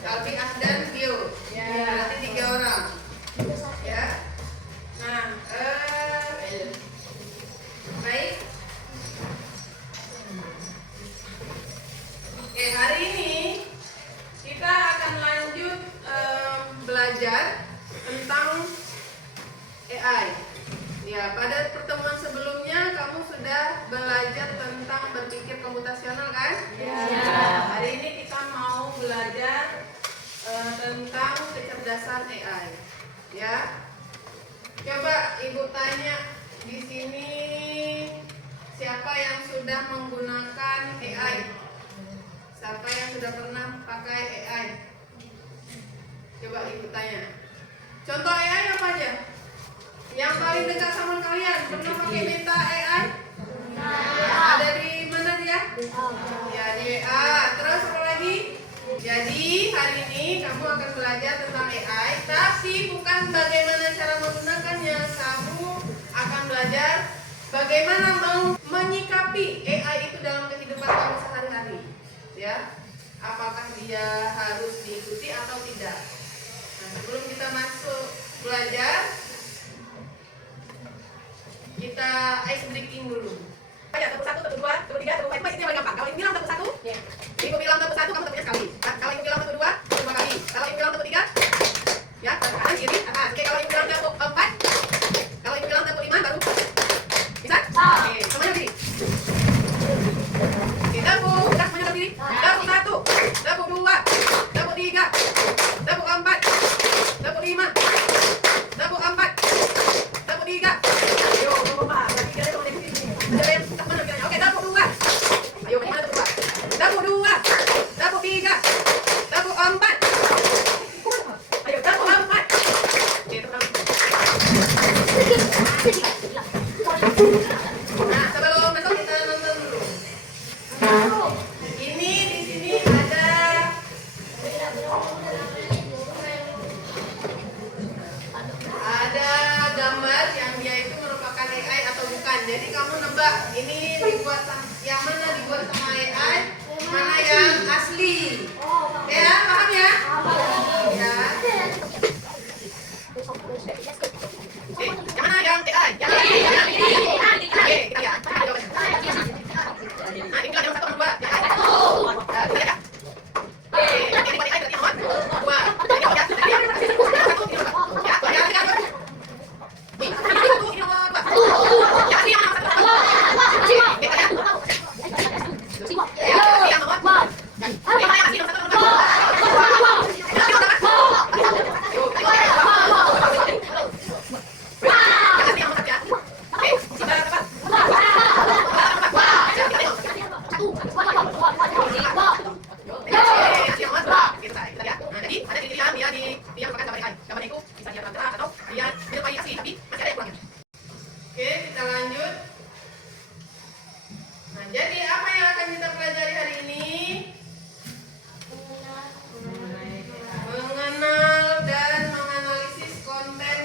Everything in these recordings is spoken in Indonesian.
Kalbi, Ahdan, Bio. Berarti 3 orang. Ya. Nah, baik. Oke, hari ini kita akan lanjut belajar tentang AI. Ya, pada pertemuan sebelumnya kamu sudah belajar tentang berpikir komputasional kan? Ya. Hari ini kita mau belajar tentang kecerdasan AI. Ya. Coba Ibu tanya di sini siapa yang sudah menggunakan AI? Siapa yang sudah pernah pakai AI? Coba Ibu tanya. Contoh AI apa aja? Yang paling dekat sama kalian pernah pakai Meta AI? Ada di mana dia? Ya, di WA. Terus apa lagi? Jadi hari ini kamu akan belajar tentang AI, tapi bukan bagaimana cara menggunakannya. Kamu akan belajar bagaimana menyikapi AI itu dalam kehidupan kamu sehari-hari. Ya, apakah dia harus diikuti atau tidak? Nah, sebelum kita masuk belajar, kita ice breaking dulu. Ya, tepuk 1, tepuk 2, tepuk 3, tepuk 4. Ini paling gampang. Kalau Ibu bilang tepuk 1, Ibu bilang tepuk 1, kamu tepuknya sekali. Kalau Ibu bilang tepuk 2, tepuk 2 kali. Kalau Ibu bilang tepuk 3, ya, kanan kiri atas. Oke, kalau Ibu bilang tepuk 4, kalau Ibu bilang tepuk 5 baru. Bisa? Oke, semuanya berdiri. Oke, tepuk. Udah semuanya berdiri. Tepuk 1, tepuk 2, tepuk 3, tepuk 4, tepuk 5, tepuk 4, tepuk 3. Ayo, tepuk 4. Berarti kita tepuk 3. Oke, tepuk 2. Ayo, bagaimana tepuk 2? Tepuk 2, tepuk 3, tepuk 4. Ayo, tepuk 4. Oke, tepuk 4. Nah, sebelum besok kita nonton dulu. Ini di sini ada gambar yang dia itu merupakan AI atau bukan. Jadi kamu nebak ini dibuat yang mana dibuat sama AI, mana yang asli. Ya, paham ya? Ya. Oke, yang mana yang AI? Yang ini. Oke, kita lihat. Nah, ini yang 1 sama 2. Yang AI. Nah, kita lihat. Oke, yang ini buat AI berarti nomor 2. Ini nomor 1. Ini nomor 1. Ini nomor 2. Ya, yang 3 nomor 1. Ini nomor 2. Yang ini yang nomor 1. Oke, kita lihat. Yang nomor 2. Ini yang asli nomor 1 nomor 2. Oke, kita lanjut. Nah, jadi apa yang akan kita pelajari hari ini? Mengenal dan menganalisis konten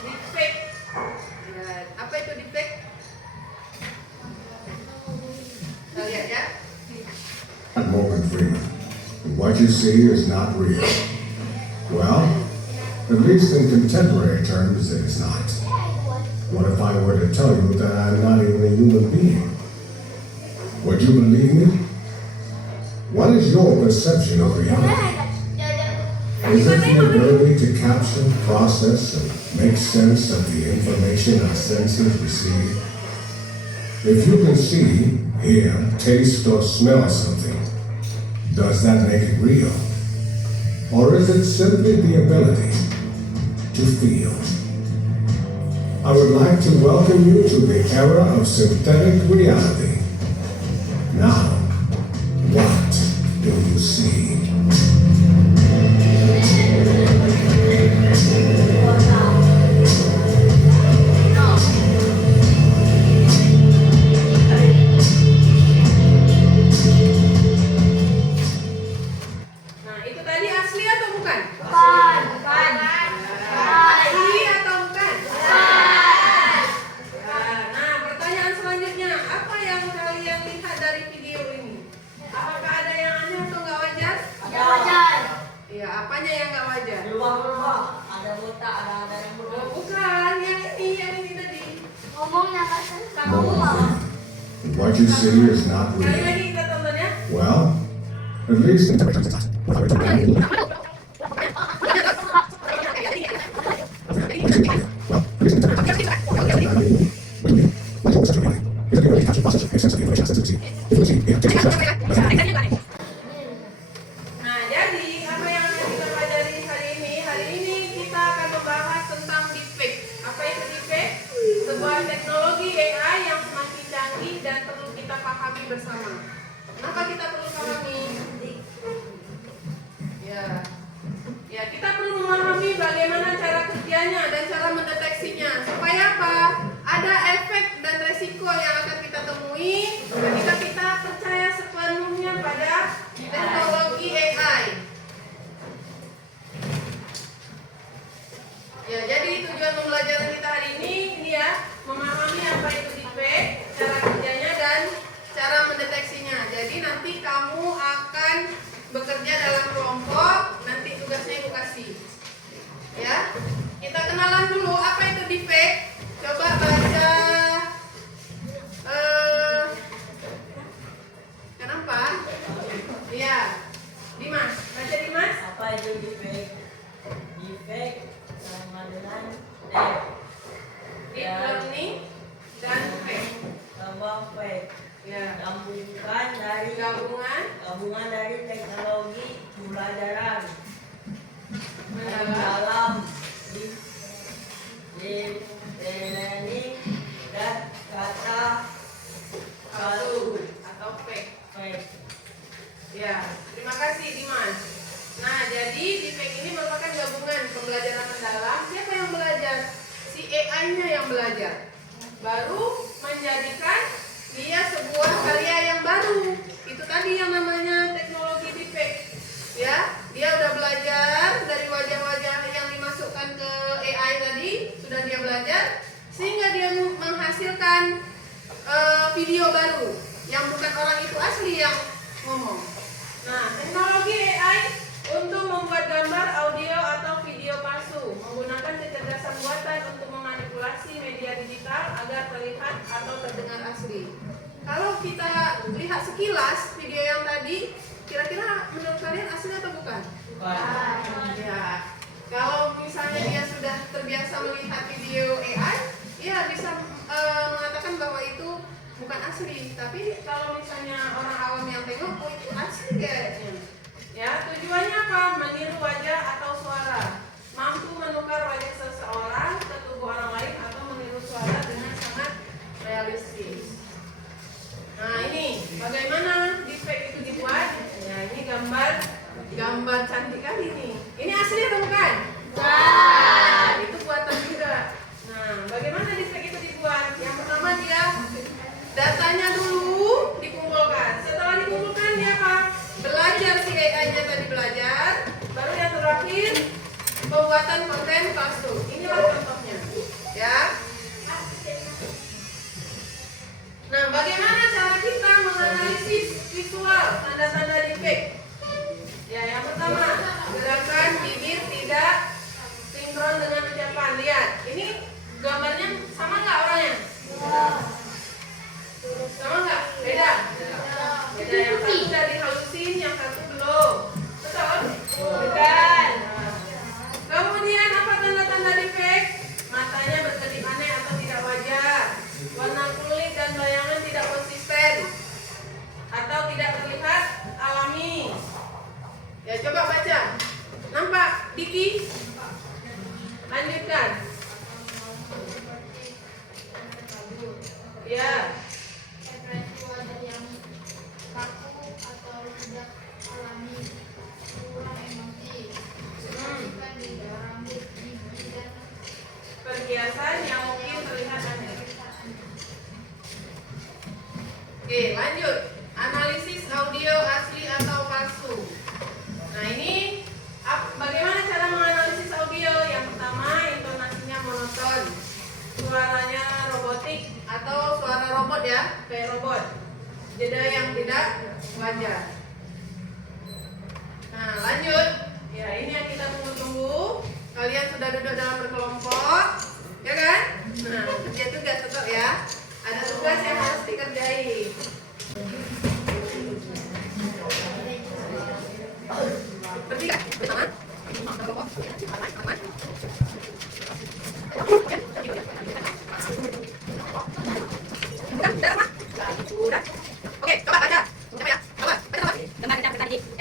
deepfake. Ya, apa itu deepfake? Kita lihat ya. Morgan Freeman. What you see is not real. Well, at least in contemporary terms, it is not. What if I were to tell you that I'm not even a human being? Would you believe me? What is your perception of reality? Is it the ability to capture, process, and make sense of the information our senses receive? If you can see, hear, taste, or smell something, does that make it real? Or is it simply the ability to feel? I would like to welcome you to the era of synthetic reality. Now, what do you see? Nah, itu tadi asli atau bukan? Bukan. Asli atau bukan? Nah, pertanyaan selanjutnya, apa yang kalian lihat dari video ini? what you see is not Sekali real. lagi kita tonton ya. Well, at least Nah, jadi apa yang akan kita pelajari hari ini? Hari ini kita akan membahas tentang deepfake. Apa itu deepfake? Sebuah teknologi AI yang semakin canggih dan perlu kita pahami bersama. Kenapa kita perlu pahami? Ya, kita perlu memahami bagaimana cara kerjanya dan cara mendeteksinya. Supaya apa? Ada efek dan resiko yang akan kita temui ketika kita percaya sepenuhnya pada teknologi AI. Ya, jadi tujuan pembelajaran kita hari ini ya, memahami apa itu deepfake, cara kerjanya dan cara mendeteksinya. Jadi nanti kamu akan bekerja dalam kelompok, nanti tugasnya ibu kasih. Ya, kita kenalan dulu apa itu deepfake. Coba baca. Kenapa? Iya, Dimas. Baca Dimas. Apa itu deepfake? Deepfake sama dengan deep Deep learning dan fake. sama fake. Ya, Gabungan dari teknologi pembelajaran mendalam deep learning dan kata palsu atau fake. fake. Ya, terima kasih Dimas. Nah, jadi deepfake ini merupakan gabungan pembelajaran mendalam. Siapa yang belajar? Si AI-nya yang belajar. Baru menjadikan dia sebuah karya yang baru. Itu tadi yang namanya teknologi deepfake. Ya, dia udah belajar dari wajah-wajah yang dimasukkan ke AI tadi, sudah dia belajar sehingga dia menghasilkan video baru yang bukan orang itu asli yang ngomong. Nah, teknologi AI untuk membuat gambar, audio, atau video palsu menggunakan kecerdasan buatan untuk memanipulasi media digital agar terlihat atau terdengar asli. Kalau kita lihat sekilas video yang tadi, kira-kira menurut kalian asli atau bukan? Ya. Kalau misalnya dia sudah terbiasa melihat video AI, ya bisa mengatakan bahwa itu bukan asli. Tapi kalau misalnya orang awam yang tengok, oh itu asli kayaknya. Ya, tujuannya apa? Meniru wajah atau suara. Mampu menukar wajah seseorang ke tubuh orang lain atau meniru suara dengan sangat realistis. Nah, ini bagaimana deepfake itu dibuat? Ya, ini gambar cantik kali ini. Ini asli atau bukan? Nah, itu buatan juga. Nah, bagaimana deepfake itu dibuat? Yang pertama dia datanya dulu dikumpulkan. Setelah dikumpulkan dia apa? Belajar si AI-nya tadi belajar. Baru yang terakhir pembuatan konten palsu. Inilah contohnya. Ya. Nah, bagaimana cara kita menganalisis visual tanda-tanda deepfake? Ya, yang pertama, gerakan bibir tidak sinkron dengan ucapan. Lihat, ini gambarnya sama nggak orangnya? Sama nggak? Beda? Beda, yang satu udah dihalusin, yang satu belum. Betul? Bukan. Kemudian apa tanda-tanda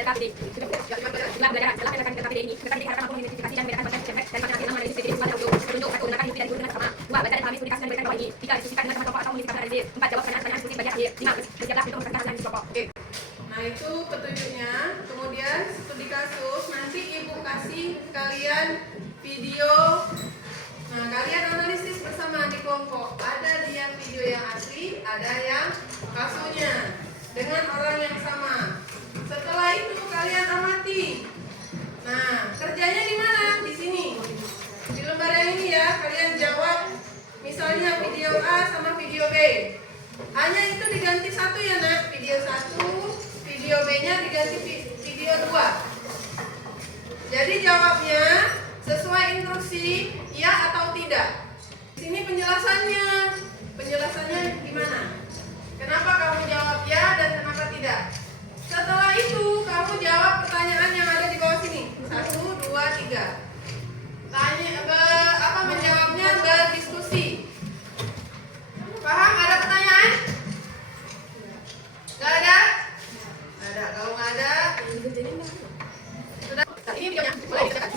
Nah itu petunjuknya. Kemudian studi kasus nanti ibu kasih kalian video. Nah kalian analisis bersama di kelompok. Ada yang video yang asli, ada yang palsunya dengan orang yang sama. Setelah itu kalian amati. Nah kerjanya di mana? Di sini. Di lembar yang ini ya. Kalian jawab. Misalnya video A sama video B. Hanya itu diganti satu ya nak. Video 1, video B-nya diganti video 2. Jadi jawabnya sesuai instruksi ya atau tidak. Di sini penjelasannya. Penjelasannya gimana? Kenapa kamu jawab ya dan kenapa tidak? Setelah itu kamu jawab pertanyaan yang ada di bawah sini. 1, 2, 3. Menjawabnya berdiskusi. Paham? Ada pertanyaan? Gak ada? Ada. Kalau nggak ada, sudah. Ini videonya. Boleh dikerjakan.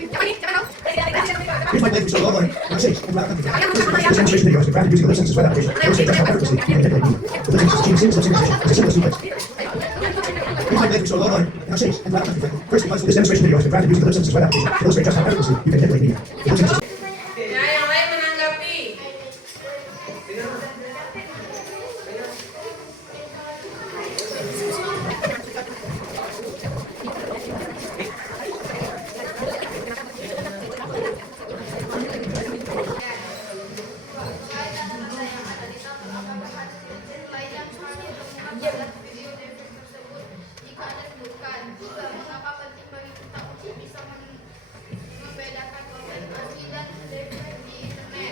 Siapa nih? Siapa tahu? Here's my playthrough solo learning. Number 6, and welcome to this demonstration video has been crafted using the LibSynthesis web application to illustrate just how effortlessly you can manipulate media.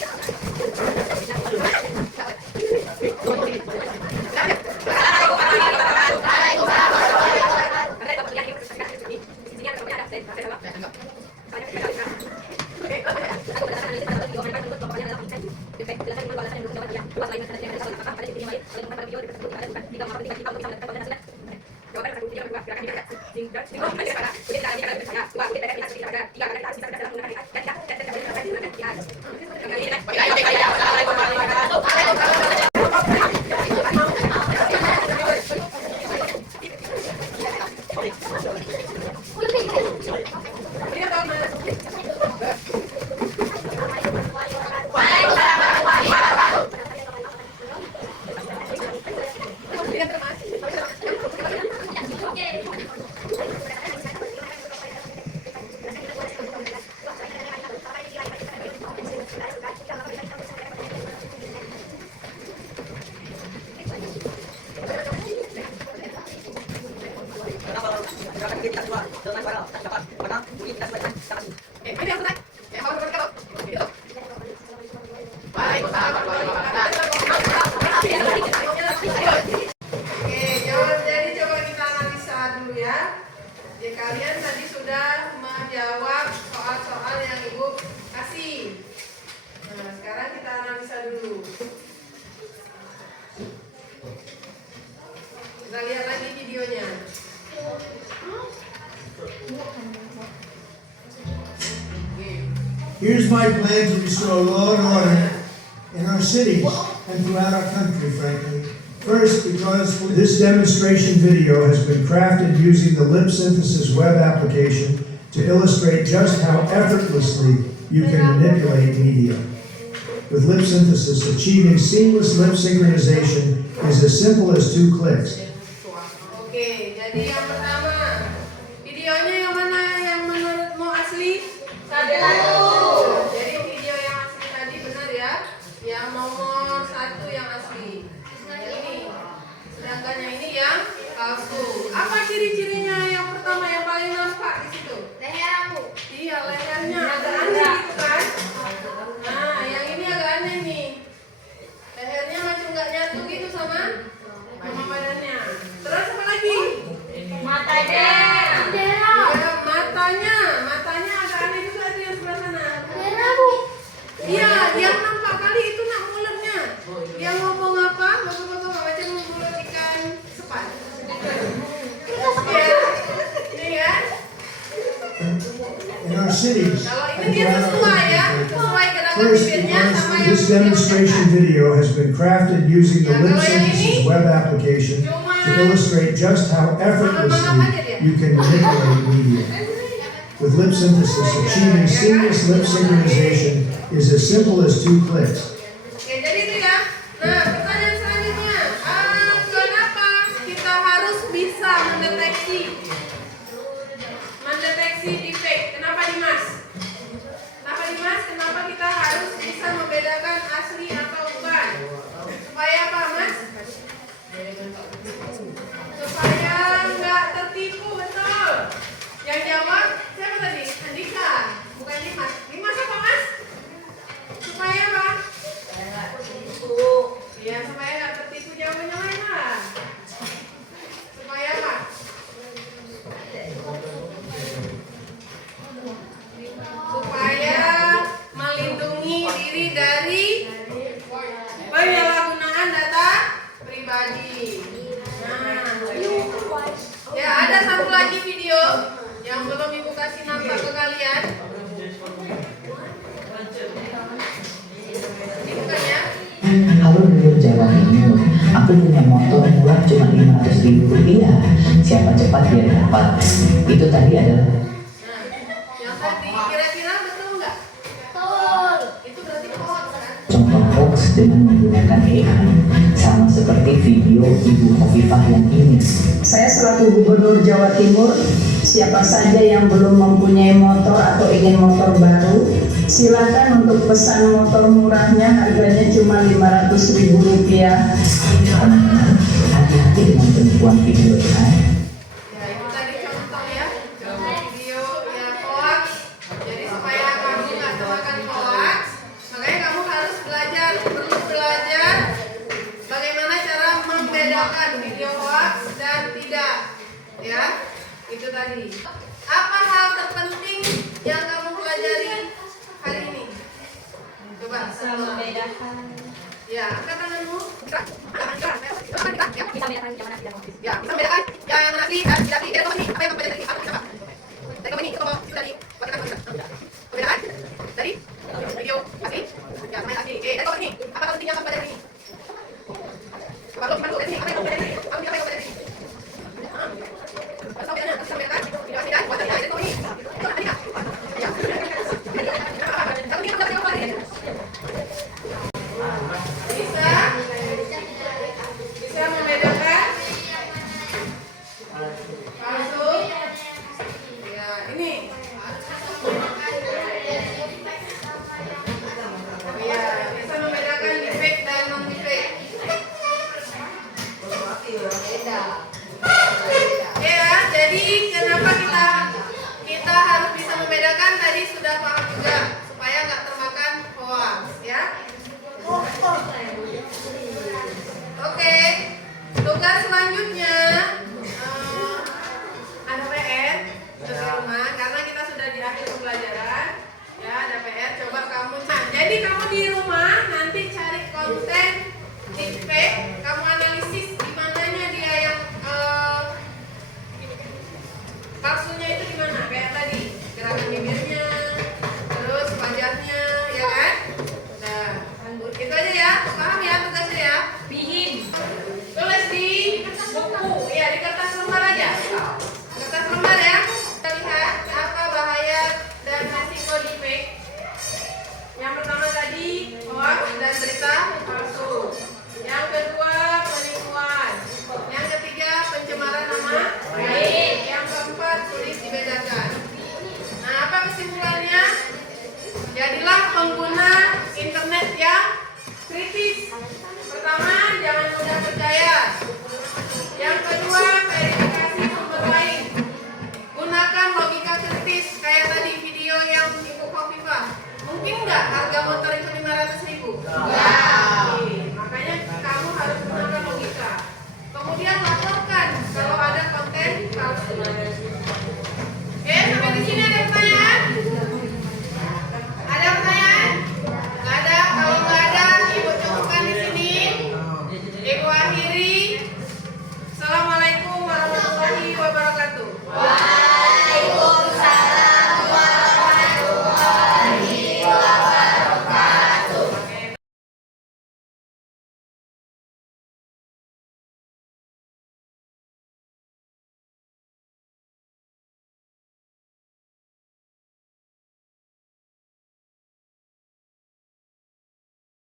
The LibSynthesis team sings LibSynthesis as a simple two clicks. Here's my playthrough solo learning. Number 6, and welcome to this. First, this demonstration video has been crafted using the LibSynthesis web application to illustrate just how effortlessly you can manipulate media. The LibSynthesis Ya, yang lain menanggapi. Jika ada bukan, juga mengapa penting bagi kita untuk bisa membedakan konten asli dan fake di internet. Kalian tadi sudah menjawab soal-soal yang Ibu kasih. Nah, sekarang kita analisa dulu. Kita lihat lagi videonya. Here's my plan to restore law and order in our cities and throughout our country, frankly. First, because this demonstration video has been crafted using the LibSynthesis web application to illustrate just how effortlessly you can manipulate media. With LibSynthesis, achieving seamless lip synchronization is as simple as 2 clicks. Oke, jadi yang pertama, videonya yang mana yang menurutmu asli? Satu. Jadi video yang asli tadi benar ya? Yang nomor 1 yang asli. Yang ini. Sedangkan yang ini yang palsu. Apa ciri-cirinya yang pertama yang paling nampak di situ? Leher aku. Iya, lehernya agak aneh gitu kan? Nah, yang ini agak aneh nih. Lehernya macam nggak nyatu gitu sama badannya. Terus apa lagi? Matanya. Bendera. Ya, matanya agak aneh juga tuh yang sebelah sana. Bendera, Bu. Iya, yang nampak kali itu nak mulutnya. Dia ngomong apa? Bapak-bapak macam mulut ikan sepat. cities Kalau and ini dia throughout our sesuai ya, country. sesuai gerakan First, bibirnya because sama yang this demonstration video has been crafted using the Lip Synthesis web application to illustrate just how effortlessly you can manipulate media. With lip synthesis, achieving seamless lip synchronization is as simple as 2 clicks. Oke, jadi itu ya. Nah, pertanyaan selanjutnya, kenapa kita harus bisa mendeteksi deepfake? Kenapa Dimas? Kenapa kita harus bisa membedakan asli atau bukan? Supaya apa, Mas? Supaya nggak tertipu, betul. Yang jawab siapa tadi? Andika, bukan Dimas. Dimas apa, Mas? Supaya apa? Ya, supaya nggak tertipu, jawabannya mana? Supaya apa? Supaya melindungi diri dari penyalahgunaan data pribadi. Nah, ya ada satu lagi video yang belum ibu kasih nampak ke kalian. Ini bukan ya? Halo Gubernur Jawa Timur, aku punya motor murah cuma 500.000 rupiah. Siapa cepat dia dapat. Itu tadi adalah Nah, yang tadi kira-kira betul nggak? Betul. Itu berarti hoax kan? contoh hoax dengan menggunakan AI. Sama seperti video Ibu Khofifah yang ini. Saya selaku Gubernur Jawa Timur, siapa saja yang belum mempunyai motor atau ingin motor baru, silakan untuk pesan motor murahnya, harganya cuma Rp500.000. Teman-teman, hati-hati dengan penipuan video AI. Ya, itu tadi contoh ya. Contoh video ya hoax. Jadi supaya kamu nggak termakan hoax, makanya kamu harus perlu belajar bagaimana cara membedakan video hoax dan tidak. Ya, itu tadi. Apa hal terpenting yang kamu pelajari hari ini? Coba. membedakan Ya, angkat tanganmu. Ya, bisa membedakan